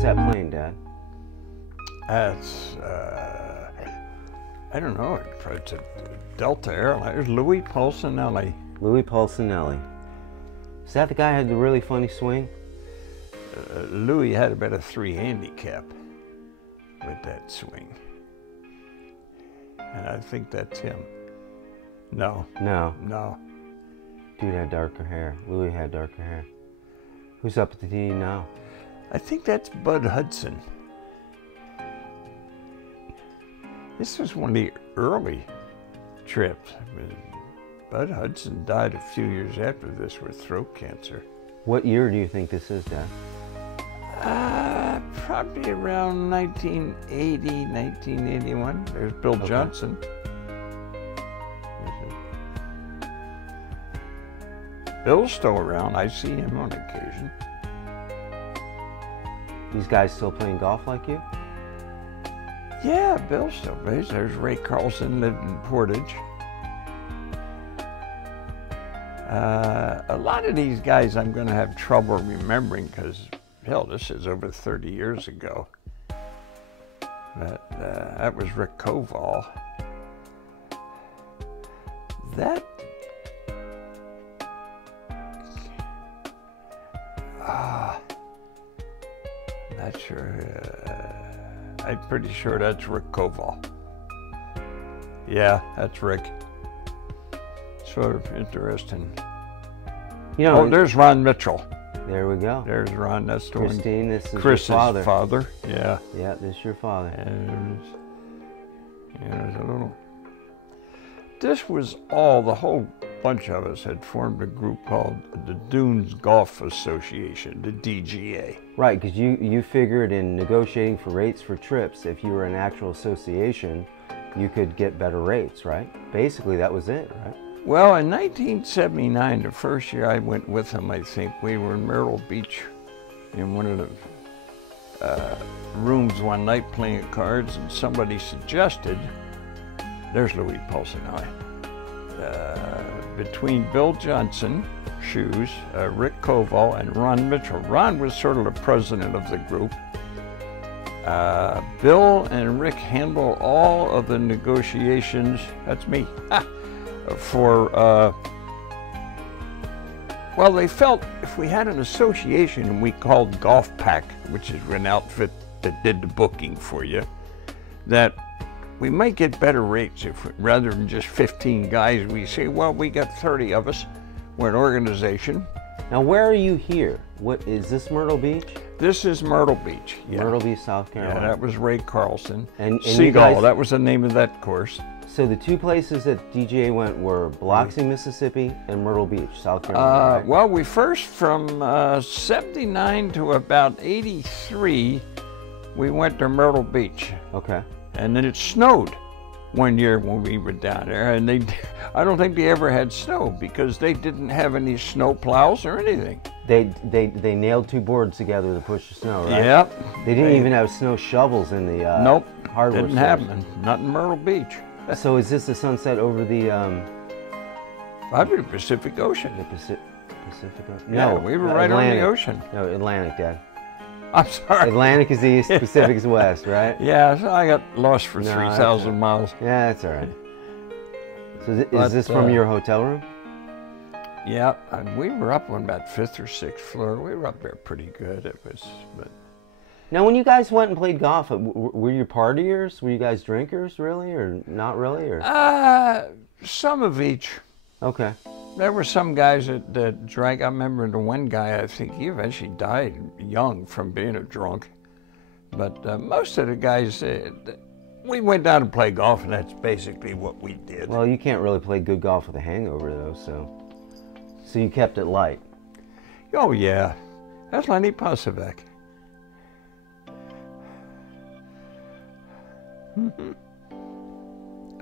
What's that plane, Dad? That's, I don't know, it's a Delta Airlines. There's Louis Pulcinelli. Louis Pulcinelli. Is that the guy who had the really funny swing? Louis had about a 3 handicap with that swing. And I think that's him. No. No. No. Dude had darker hair. Louis had darker hair. Who's up at the tee now? I think that's Bud Hudson. This was one of the early trips. Bud Hudson died a few years after this with throat cancer. What year do you think this is, Dad? Probably around 1980, 1981. There's Bill Johnson. Bill's still around. I see him on occasion. These guys still playing golf like you? Yeah, Bill still plays. There's Ray Carlson, lived in Portage. A lot of these guys I'm going to have trouble remembering because, hell, this is over 30 years ago. But that was Rick Koval. That... not sure. I'm pretty sure that's Rick Koval. Yeah, that's Rick. Sort of interesting. You know, there's Ron Mitchell. There we go. There's Ron. That's the Christine, one. this is Chris's your father. Yeah. Yeah, this is your father. And there's a little. This was all. The whole bunch of us had formed a group called the Dunes Golf Association, the DGA. Right, because you figured in negotiating for rates for trips, if you were an actual association, you could get better rates, right? Basically, that was it, right? Well, in 1979, the first year I went with him, I think, we were in Myrtle Beach in one of the rooms one night playing cards, and somebody suggested, there's Louis Pulcinelli, between Bill Johnson, shoes, Rick Koval, and Ron Mitchell. Ron was sort of the president of the group. Bill and Rick handle all of the negotiations, that's me, for, well, they felt if we had an association and we called Golf Pack, which is an outfit that did the booking for you, that we might get better rates if rather than just 15 guys, we say, well, we got 30 of us. We're an organization. Now, where are you here? What is this, Myrtle Beach? This is Myrtle Beach. Yeah. Myrtle Beach, South Carolina. Yeah, that was Ray Carlson. And Seagull, guys, that was the name of that course. So the two places that DGA went were Biloxi, Mississippi, and Myrtle Beach, South Carolina. Right? Well, we first, from 79 to about 83, we went to Myrtle Beach. Okay. And then it snowed one year when we were down there, and I don't think they ever had snow because they didn't have any snow plows or anything. They nailed two boards together to push the snow, right? Yep. They didn't even have snow shovels in the nope, hardware didn't stores. happen. Not in Myrtle Beach. So is this the sunset over the Probably the Pacific Ocean. the Pacific Ocean? Yeah, No, we were right on the ocean. No, Atlantic, Dad. I'm sorry. Atlantic is the east, Pacific is west, right? Yeah, so I got lost for No, 3,000 miles. Yeah, that's all right. So is this from your hotel room? Yeah, and we were up on about 5th or 6th floor. We were up there pretty good. It was, but. Now, when you guys went and played golf, were you partiers? Were you guys drinkers, really, or not really? Or Some of each. Okay. There were some guys that drank. I remember the one guy, I think he eventually died young from being a drunk. But most of the guys, we went down and played golf, and that's basically what we did. Well, you can't really play good golf with a hangover, though, so you kept it light. Oh, yeah. That's Lenny Pasevec.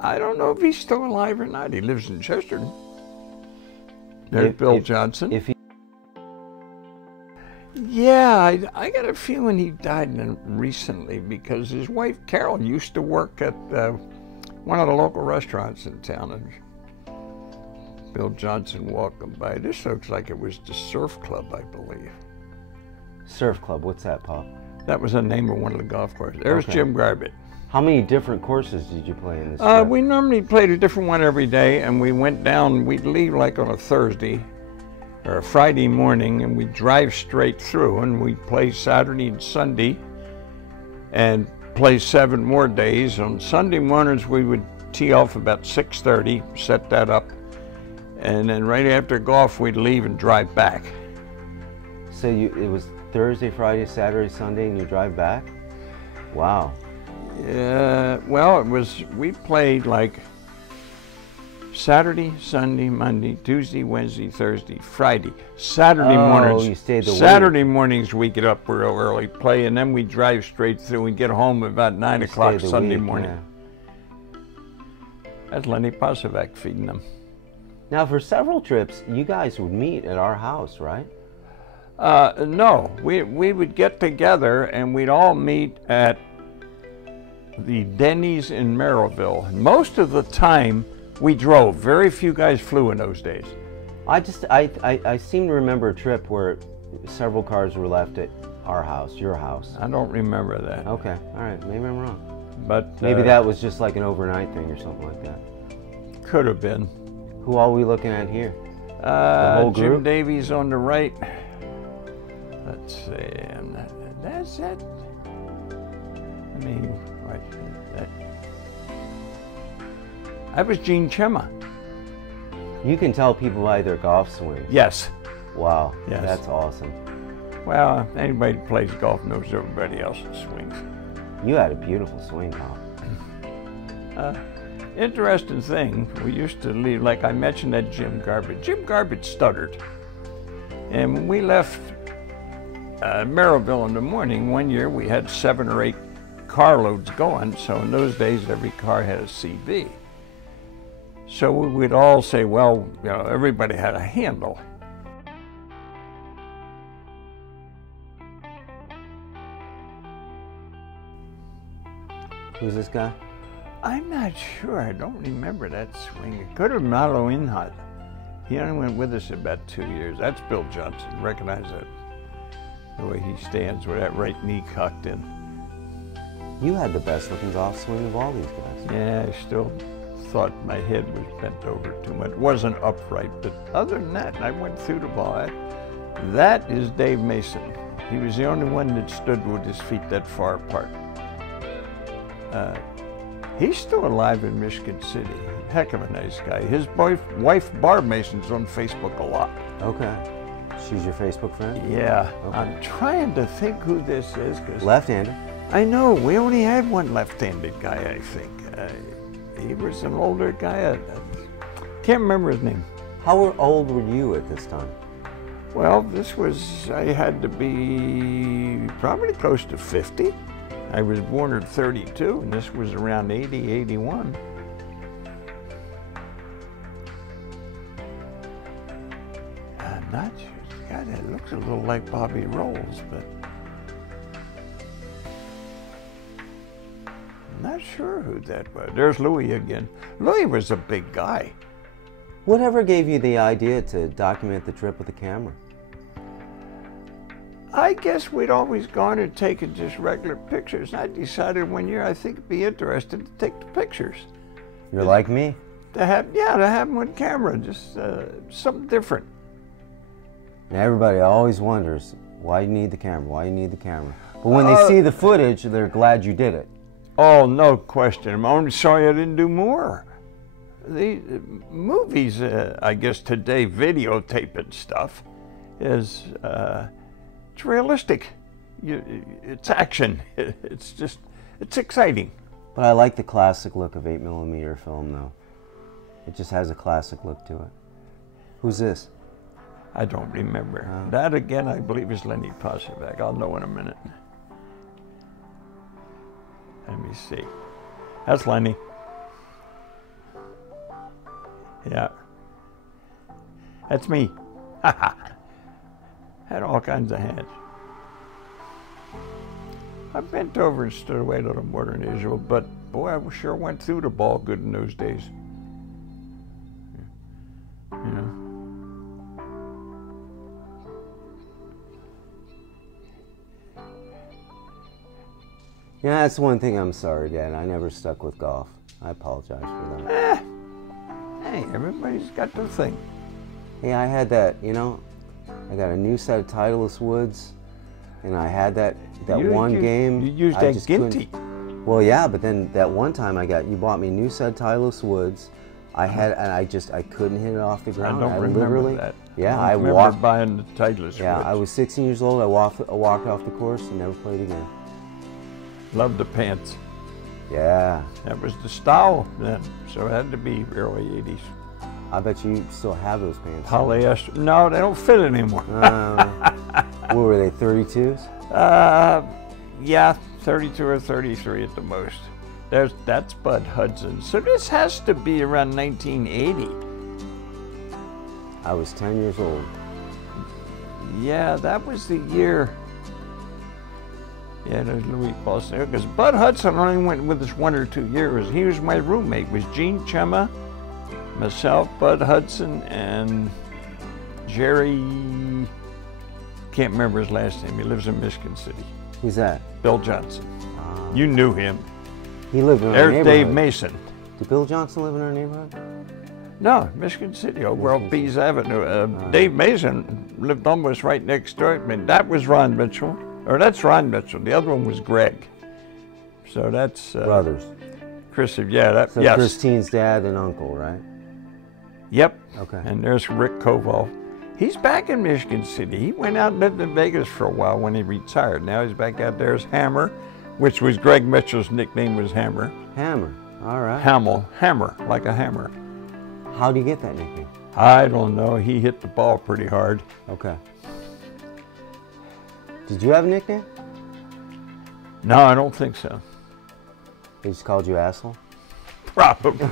I don't know if he's still alive or not. He lives in Chesterton. There's Bill Johnson. Yeah, I got a feeling he died recently because his wife Carol used to work at one of the local restaurants in town, and Bill Johnson walked him by. This looks like it was the Surf Club, I believe. Surf Club, what's that, Pop? That was the name of one of the golf courses. There's Okay. Jim Garbett. How many different courses did you play in this trip? We normally played a different one every day, and we went down, we'd leave like on a Thursday or a Friday morning, and we'd drive straight through, and we'd play Saturday and Sunday, and play 7 more days. On Sunday mornings, we would tee off about 6:30, set that up, and then right after golf, we'd leave and drive back. So it was Thursday, Friday, Saturday, Sunday, and you drive back? Wow. Well, we played like Saturday, Sunday, Monday, Tuesday, Wednesday, Thursday, Friday. Saturday mornings. You stayed the Saturday mornings we get up real early, play, and then we drive straight through and get home about 9 o'clock Sunday morning. Yeah. That's Lenny Pasovac feeding them. Now, for several trips, you guys would meet at our house, right? No, we would get together and we'd all meet at the Denny's in Merrillville. Most of the time we drove. Very few guys flew in those days. I seem to remember a trip where several cars were left at our house, your house. I don't remember that. Okay, all right, maybe I'm wrong. But Maybe that was just like an overnight thing or something like that. could have been. Who are we looking at here? The whole Jim group? Davies on the right. Let's see, and that's it. I mean, that was Gene Chema. You can tell people by their golf swing. Yes. Wow, Yes. that's awesome. Well, anybody who plays golf knows everybody else's swings. You had a beautiful swing, Tom. Interesting thing, we used to leave, like I mentioned that Jim Garbett. Jim Garbett stuttered. And when we left Merrillville in the morning, one year we had 7 or 8 carloads going, so in those days every car had a CB. So we would all say, well, you know, everybody had a handle. Who's this guy? I'm not sure, I don't remember that swing. It could have been Malo Inhut. He only went with us about 2 years. That's Bill Johnson, recognize that? The way he stands with that right knee cocked in. You had the best looking golf swing of all these guys. Yeah, I still thought my head was bent over too much. It wasn't upright, but other than that, I went through the ball. That is Dave Mason. He was the only one that stood with his feet that far apart. He's still alive in Michigan City. Heck of a nice guy. His wife, Barb Mason's on Facebook a lot. Okay. She's your Facebook friend? Yeah. Okay. I'm trying to think who this is. Left-handed. I know, we only had one left-handed guy, I think. He was an older guy. I can't remember his name. How old were you at this time? Well, I had to be probably close to 50. I was born at 32, and this was around 80, 81. I'm not sure. God, it looks a little like Bobby Rolls, but I'm not sure who that was. There's Louis again. Louis was a big guy. Whatever gave you the idea to document the trip with a camera? I guess we'd always gone and taken just regular pictures. I decided one year I think it'd be interesting to take the pictures. You're like me. To have them on camera, just something different. And everybody always wonders why you need the camera, why you need the camera. But when they see the footage, they're glad you did it. Oh, no question. I'm only sorry I didn't do more. The movies, I guess today, videotaping stuff is it's realistic. It's action. It's exciting. But I like the classic look of 8mm film, though. It just has a classic look to it. Who's this? I don't remember. That again, I believe, is Lenny Pasovac. I'll know in a minute. Let me see. That's Lenny. Yeah. That's me. Had all kinds of hats. I bent over and stood away a little more than usual, but boy, I sure went through the ball good in those days. You know. Yeah, that's one thing I'm sorry, Dad. I never stuck with golf. I apologize for that. Hey, everybody's got their thing. Hey, I had that, you know, I got a new set of Titleist woods, and I had that one game. You used I that just Ginty. Well, yeah, but then that one time you bought me a new set of Titleist woods. I couldn't hit it off the ground. I don't remember that. Yeah, I remember buying the Titleist Yeah, woods. I was 16 years old. I walked off the course and never played again. Loved the pants. Yeah. That was the style then, so it had to be early 80s. I bet you still have those pants. Polyester. No, they don't fit anymore. What were they, 32s? Yeah, 32 or 33 at the most. That's Bud Hudson. So this has to be around 1980. I was 10 years old. Yeah, that was the year. Yeah, there's Louis Boston. Because Bud Hudson only went with us 1 or 2 years. He was my roommate. It was Gene Chema, myself, Bud Hudson, and Jerry. Can't remember his last name. He lives in Michigan City. Who's that? Bill Johnson. You knew him. He lived in our There's neighborhood. Dave Mason. Did Bill Johnson live in our neighborhood? No, Michigan City, over on Bees Avenue. Dave Mason lived almost right next door. I mean, that was Ron Mitchell. Or that's Ron Mitchell. The other one was Greg. So that's... Brothers. Chris, yeah, that, So yes. Christine's dad and uncle, right? Yep. Okay. And there's Rick Koval. He's back in Michigan City. He went out and lived in Vegas for a while when he retired. Now he's back out there as Hammer, which was Greg Mitchell's nickname was Hammer. Hammer. All right. Hammer, like a hammer. How'd you get that nickname? I don't know. He hit the ball pretty hard. Okay. Did you have a nickname? No, I don't think so. They just called you asshole? Probably.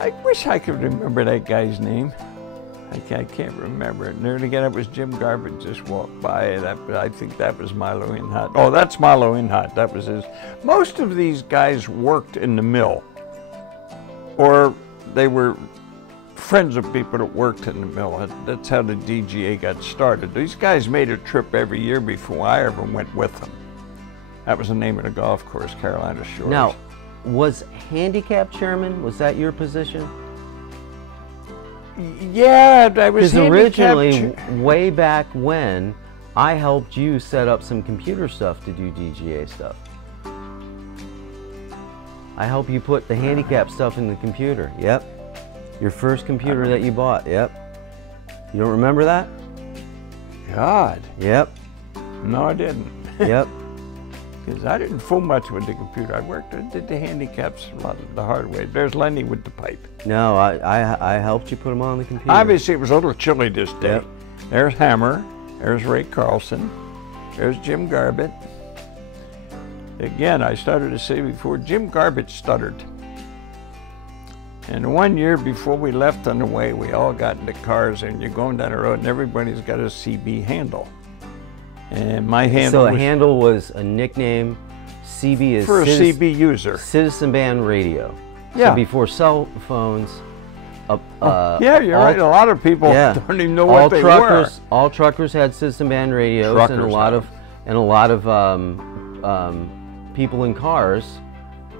I wish I could remember that guy's name. I can't remember it. And then again, it was Jim Garbutt just walked by. I think that was Milo Inhot. Oh, that's Milo Inhot. That was his. Most of these guys worked in the mill, or they were friends of people that worked in the mill. That's how the DGA got started. These guys made a trip every year before I ever went with them. That was the name of the golf course, Carolina Shores. Now, was handicap chairman, was that your position? Yeah, I was Because originally, way back when, I helped you set up some computer stuff to do DGA stuff. I helped you put the handicap stuff in the computer. Yep. Your first computer that you bought. Yep. You don't remember that? God. Yep. No, I didn't. Yep. Because I didn't fool much with the computer. I did the handicaps a lot the hard way. There's Lenny with the pipe. No, I helped you put them on the computer. Obviously, it was a little chilly this day. Yep. There's Hammer. There's Ray Carlson. There's Jim Garbutt. Again, I started to say before, Jim Garbutt stuttered. And 1 year before we left on the way, we all got in the cars and you're going down the road and everybody's got a CB handle. And my handle So a handle was a nickname. CB is for a CB user. Citizen Band Radio. Yeah. So before cell phones. Yeah, you're right. A lot of people don't even know what they were. All truckers had Citizen Band radios, and a lot of people in cars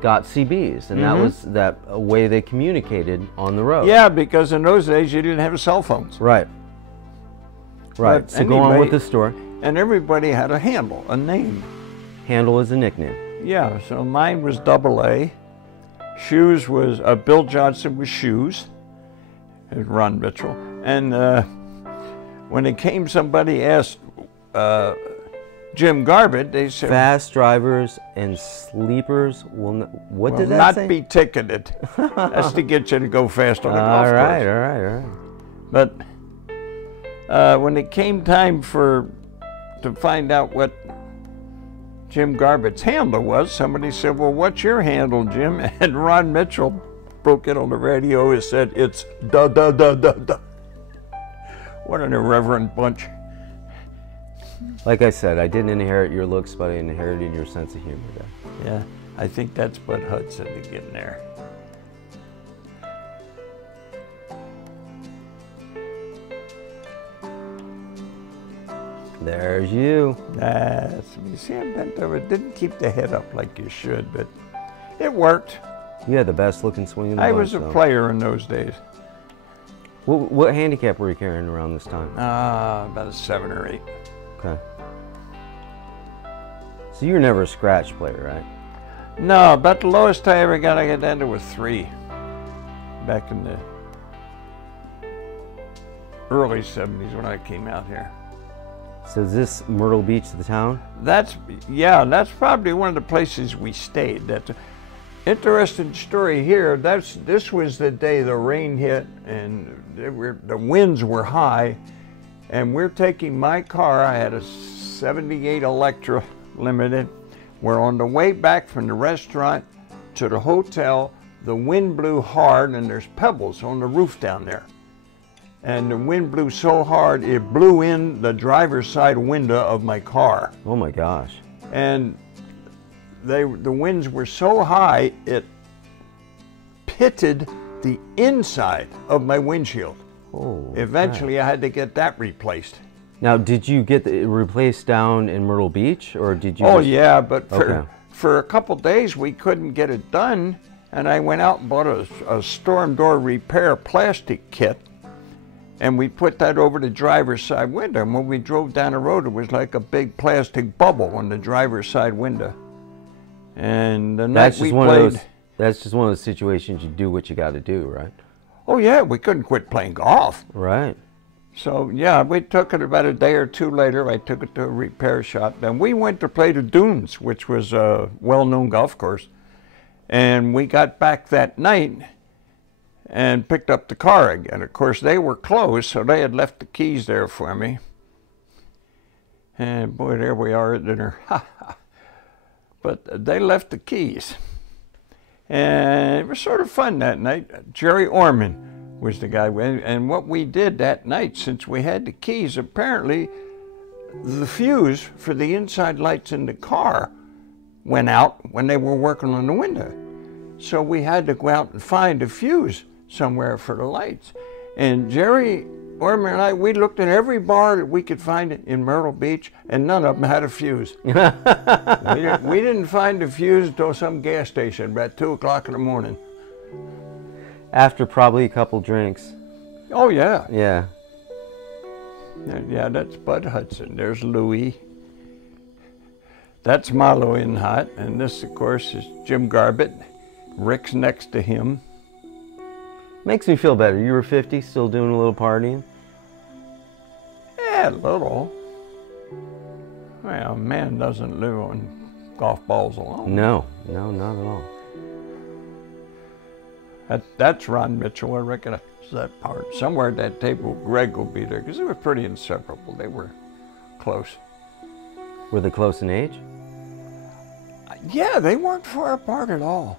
got CBs, and that was a way they communicated on the road. Yeah, because in those days you didn't have cell phones. Right. Right. But So go on with the story. And everybody had a handle, a name. Handle is a nickname. Yeah, so mine was AA. Shoes was, Bill Johnson was Shoes. It was Ron Mitchell. And when it came, somebody asked Jim Garbutt, they said, Fast drivers and sleepers will what did that not say? be ticketed. That's to get you to go fast on the golf course. All right. But when it came time to find out what Jim Garbutt's handle was, somebody said, well, what's your handle, Jim? And Ron Mitchell broke it on the radio and said, it's da da da da da. What an irreverent bunch. Like I said, I didn't inherit your looks, but I inherited your sense of humor there. Yeah, I think that's Bud Hudson again there. There's you. You see, I'm bent over. It didn't keep the head up like you should, but it worked. You had the best looking swing in the bunch, I was a though. player in those days. What handicap were you carrying around this time? About a 7 or 8. Okay. So you were never a scratch player, right? No, about the lowest I ever got down to was 3. Back in the early 70s when I came out here. So is this Myrtle Beach, the town? That's probably one of the places we stayed. That's an interesting story here. This was the day the rain hit and the winds were high, and we're taking my car. I had a 78 Electra Limited. We're on the way back from the restaurant to the hotel. The wind blew hard, and there's pebbles on the roof down there. And the wind blew so hard, it blew in the driver's side window of my car. Oh my gosh. And the winds were so high, it pitted the inside of my windshield. Oh. Eventually, I had to get that replaced. Now, did you get it replaced down in Myrtle Beach, or did you? Oh just... yeah, but Okay. for a couple days, we couldn't get it done. And I went out and bought a storm door repair plastic kit. And we put that over the driver's side window. And when we drove down the road, it was like a big plastic bubble on the driver's side window. And the night we played... That's just one of those situations you do what you got to do, right? Oh yeah, we couldn't quit playing golf. Right. So yeah, we took it about a day or two later. I took it to a repair shop. Then we went to play the Dunes, which was a well-known golf course. And we got back that night and picked up the car again. Of course, they were closed, so they had left the keys there for me. And boy, there we are at dinner. But they left the keys. And it was sort of fun that night. Jerry Orman was the guy. And what we did that night, since we had the keys, apparently the fuse for the inside lights in the car went out when they were working on the window. So we had to go out and find a fuse somewhere for the lights. And Jerry Orman and I, we looked at every bar that we could find in Myrtle Beach, and none of them had a fuse. we didn't find a fuse until some gas station about 2 o'clock in the morning. After probably a couple drinks. Oh yeah. Yeah. Yeah, that's Bud Hudson. There's Louie. That's Milo Inhot, and this, of course, is Jim Garbett. Rick's next to him. Makes me feel better. You were 50, still doing a little partying? Yeah, a little. Well, a man doesn't live on golf balls alone. No, not at all. That's Ron Mitchell. I recognize that part. Somewhere at that table, Greg will be there, because they were pretty inseparable. They were close. Were they close in age? Yeah, they weren't far apart at all.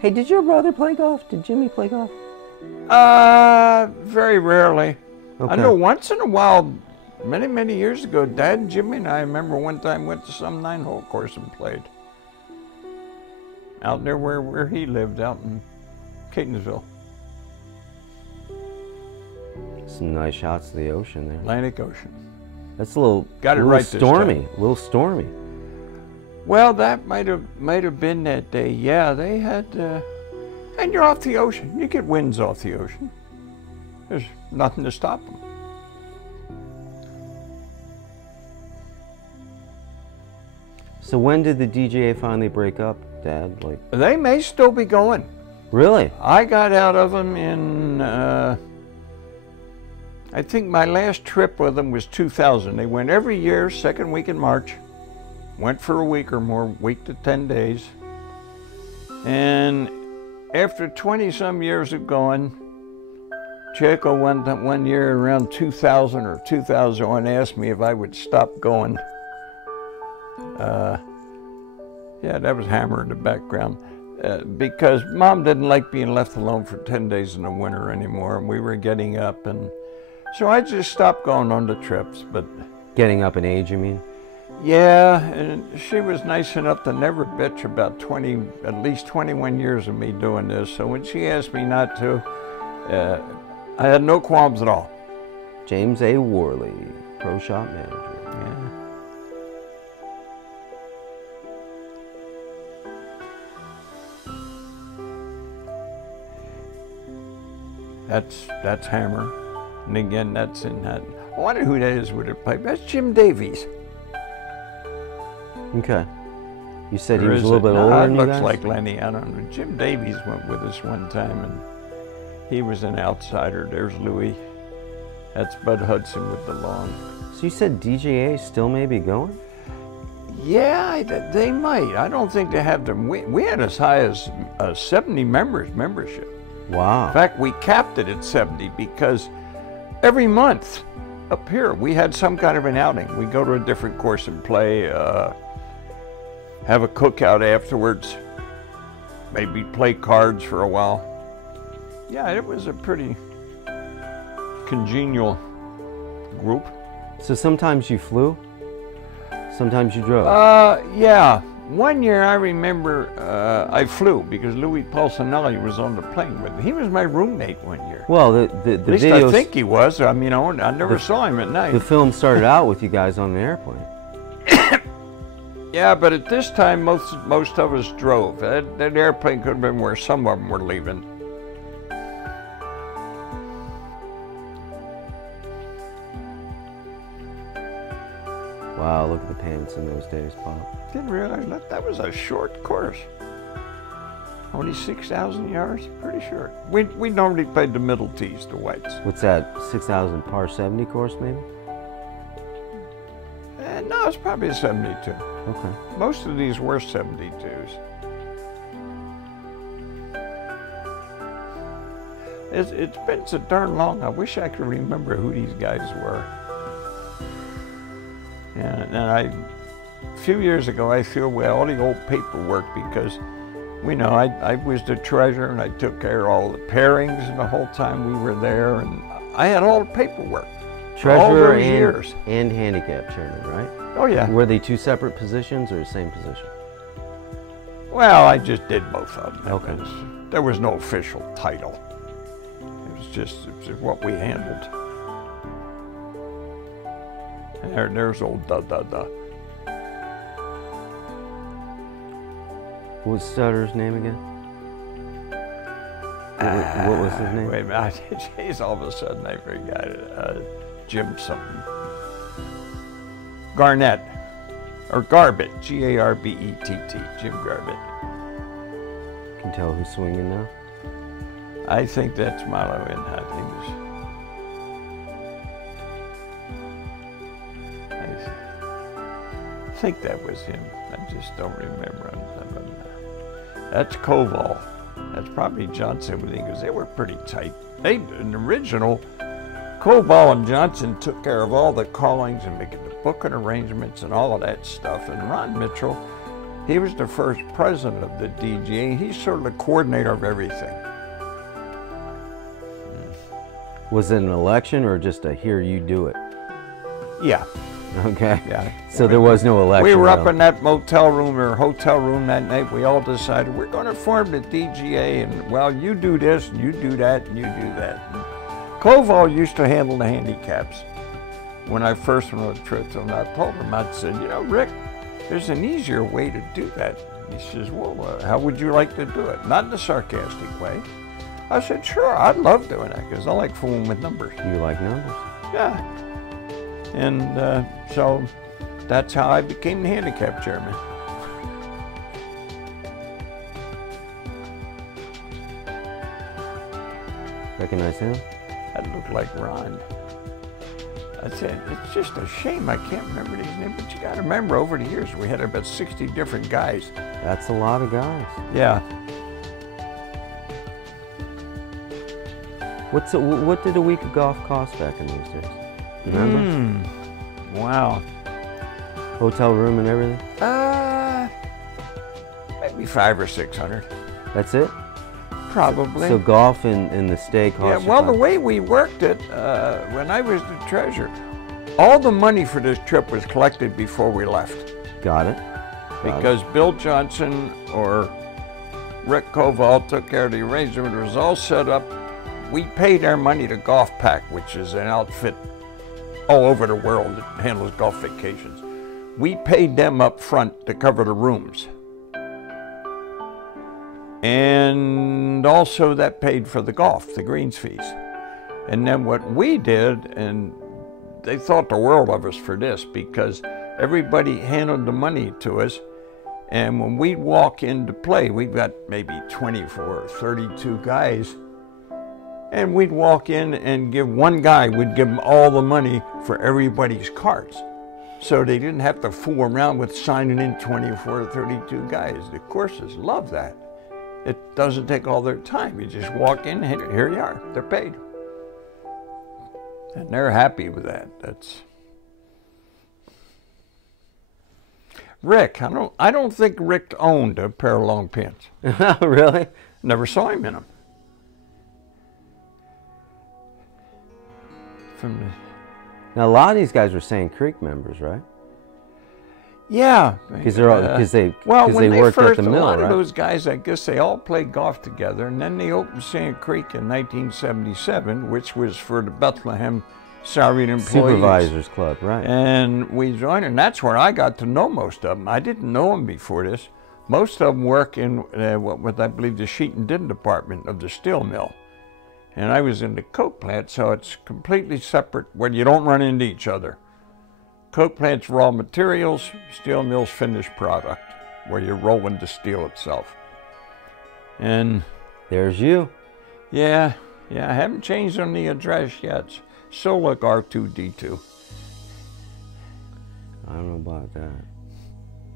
Hey, did your brother play golf? Did Jimmy play golf? Very rarely. Okay. I know once in a while, many years ago, Dad and Jimmy and I remember one time went to some 9-hole course and played. Out there where he lived, out in Catonsville. Some nice shots of the ocean there. Atlantic Ocean. That's a little, Got it little right this stormy. time. A little stormy. Well, that might have been that day. Yeah, they had, and you're off the ocean. You get winds off the ocean. There's nothing to stop them. So when did the DGA finally break up, Dad? Like, They may still be going. really? I got out of them in, I think my last trip with them was 2000. They went every year, second week in March. Went for a week or more, week to 10 days. And after 20-some years of going, Jaco one year around 2000 or 2001 asked me if I would stop going. Yeah, that was Hammer in the background. Because Mom didn't like being left alone for 10 days in the winter anymore, and we were getting up, and so I just stopped going on the trips. But Getting up in age, you mean? yeah, and she was nice enough to never bitch about at least 21 years of me doing this. So when she asked me not to, I had no qualms at all. James A. Worley, pro shop manager. Yeah. That's Hammer. And again, that's in that. I wonder who that is would have played. That's Jim Davies. Okay. You said he Or was a is little it? bit No, older it than you looks guys? like Lenny. I don't know. Jim Davies went with us one time, and he was an outsider. There's Louis. That's Bud Hudson with the long. So you said DGA still may be going? Yeah, they might. I don't think they have them. We had as high as 70 members membership. Wow. In fact, we capped it at 70 because every month up here we had some kind of an outing. We go to a different course and play, have a cookout afterwards, maybe play cards for a while. Yeah, it was a pretty congenial group. So sometimes you flew, sometimes you drove. Yeah. One year I remember I flew because Louis Paulsonelli was on the plane with me. He was my roommate one year. Well, the At least videos, I think he was. I mean, I never saw him at night. the film started out with you guys on the airplane. Yeah, but at this time, most of us drove. That airplane could have been where some of them were leaving. Wow, look at the pants in those days, Pop. Didn't realize that was a short course. Only 6,000 yards, pretty short. We normally played the middle tees, the whites. What's that, 6,000 par 70 course maybe? No, it's probably a 72. Okay. Most of these were 72s. It's been so darn long. I wish I could remember who these guys were. And a few years ago, I threw away all the old paperwork because, I was the treasurer and I took care of all the pairings the whole time we were there, and I had all the paperwork. Treasurer all those years. and handicap chairman, right? Oh yeah. Were they two separate positions or the same position? Well, I just did both of them. Okay. There was no official title. It was just what we handled. And there's old da-da-da. What was Stutter's name again? What was his name? Wait a minute, geez, all of a sudden I forgot it. Jim something. Garnett, or Garbett, G-A-R-B-E-T-T, Jim Garbett. Can you tell who's swinging now? I think that's Milo Inhut. I think that was him. I just don't remember. That's Koval. That's probably Johnson with him because they were pretty tight. In the original, Koval and Johnson took care of all the callings and making the booking arrangements and all of that stuff. And Ron Mitchell, he was the first president of the DGA. He's sort of the coordinator of everything. Was it an election or just a here you do it? Yeah. Okay. Yeah. So there was no election. We were up really. in that motel room or hotel room that night. We all decided we're going to form the DGA, and well, you do this, and you do that, and you do that. And Koval used to handle the handicaps when I first went on the trip, and I told him, I said, Rick, there's an easier way to do that. He says, well, how would you like to do it? Not in a sarcastic way. I said, sure, I'd love doing that because I like fooling with numbers. You like numbers? Yeah. And so that's how I became the handicap chairman. Recognize him? That looked like Ron. I said, it's just a shame I can't remember his name, but you got to remember over the years we had about 60 different guys. That's a lot of guys. Yeah. What did a week of golf cost back in those days? Remember? Wow. Hotel room and everything? Maybe 500 or 600. That's it? Probably. So golf and the stay cost Yeah, you well, the $500. way we worked it, when I was the treasurer, all the money for this trip was collected before we left. Got it. Because Bill Johnson or Rick Koval took care of the arrangement. It was all set up we paid our money to Golf Pack, which is an outfit all over the world that handles golf vacations. We paid them up front to cover the rooms. And also that paid for the golf, the greens fees. And then what we did, and they thought the world of us for this, because everybody handed the money to us, and when we'd walk into play, we've got maybe 24 or 32 guys, and we'd walk in and give one guy, we'd give him all the money for everybody's cards. So they didn't have to fool around with signing in 24 or 32 guys. The courses love that. It doesn't take all their time. You just walk in, here you are, they're paid. And they're happy with that. That's Rick. I don't think Rick owned a pair of long pants. Really? Never saw him in them. Now a lot of these guys were Sand Creek members, right? Yeah, because they worked at the mill, a lot right? of those guys, I guess they all played golf together, and then they opened Sand Creek in 1977, which was for the Bethlehem salaried employees. Supervisors Club, right? And we joined, and that's where I got to know most of them. I didn't know them before this. Most of them work in what I believe the sheet and din department of the steel mill, and I was in the coke plant, so it's completely separate where you don't run into each other. Coke plant's raw materials, steel mill's finished product, where you're rolling the steel itself. And there's you. Yeah, I haven't changed on the address yet. Still look R2D2. I don't know about that.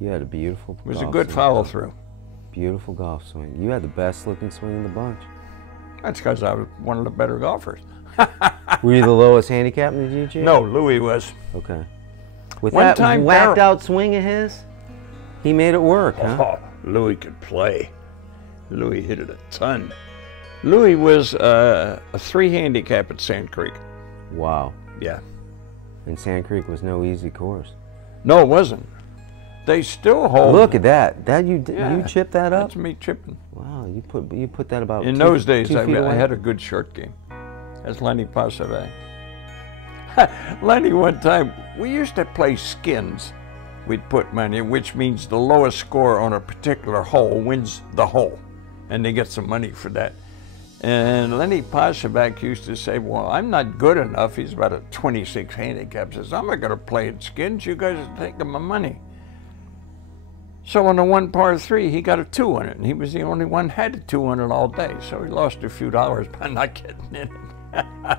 You had a beautiful It was a good follow through. Beautiful golf swing. You had the best looking swing in the bunch. That's because I was one of the better golfers. Were you the lowest handicap in the DGA? No, Louis was. Okay. With that whacked out swing of his, he made it work, huh? Oh, Louis could play. Louis hit it a ton. Louis was a 3 handicap at Sand Creek. Wow. Yeah. And Sand Creek was no easy course. No, it wasn't. They still hold. Look at that. You chipped that up? That's me chipping. Wow, you put that about in those days. I had a good short game. That's Lenny Passavant. Lenny, one time, we used to play skins. We'd put money in, which means the lowest score on a particular hole wins the hole, and they get some money for that. And Lenny Passavant used to say, well, I'm not good enough. He's about a 26 handicap. He says, I'm not going to play in skins. You guys are taking my money. So on the 1 par 3, he got a 2 on it, and he was the only one who had a 2 on it all day. So he lost a few dollars by not getting in it.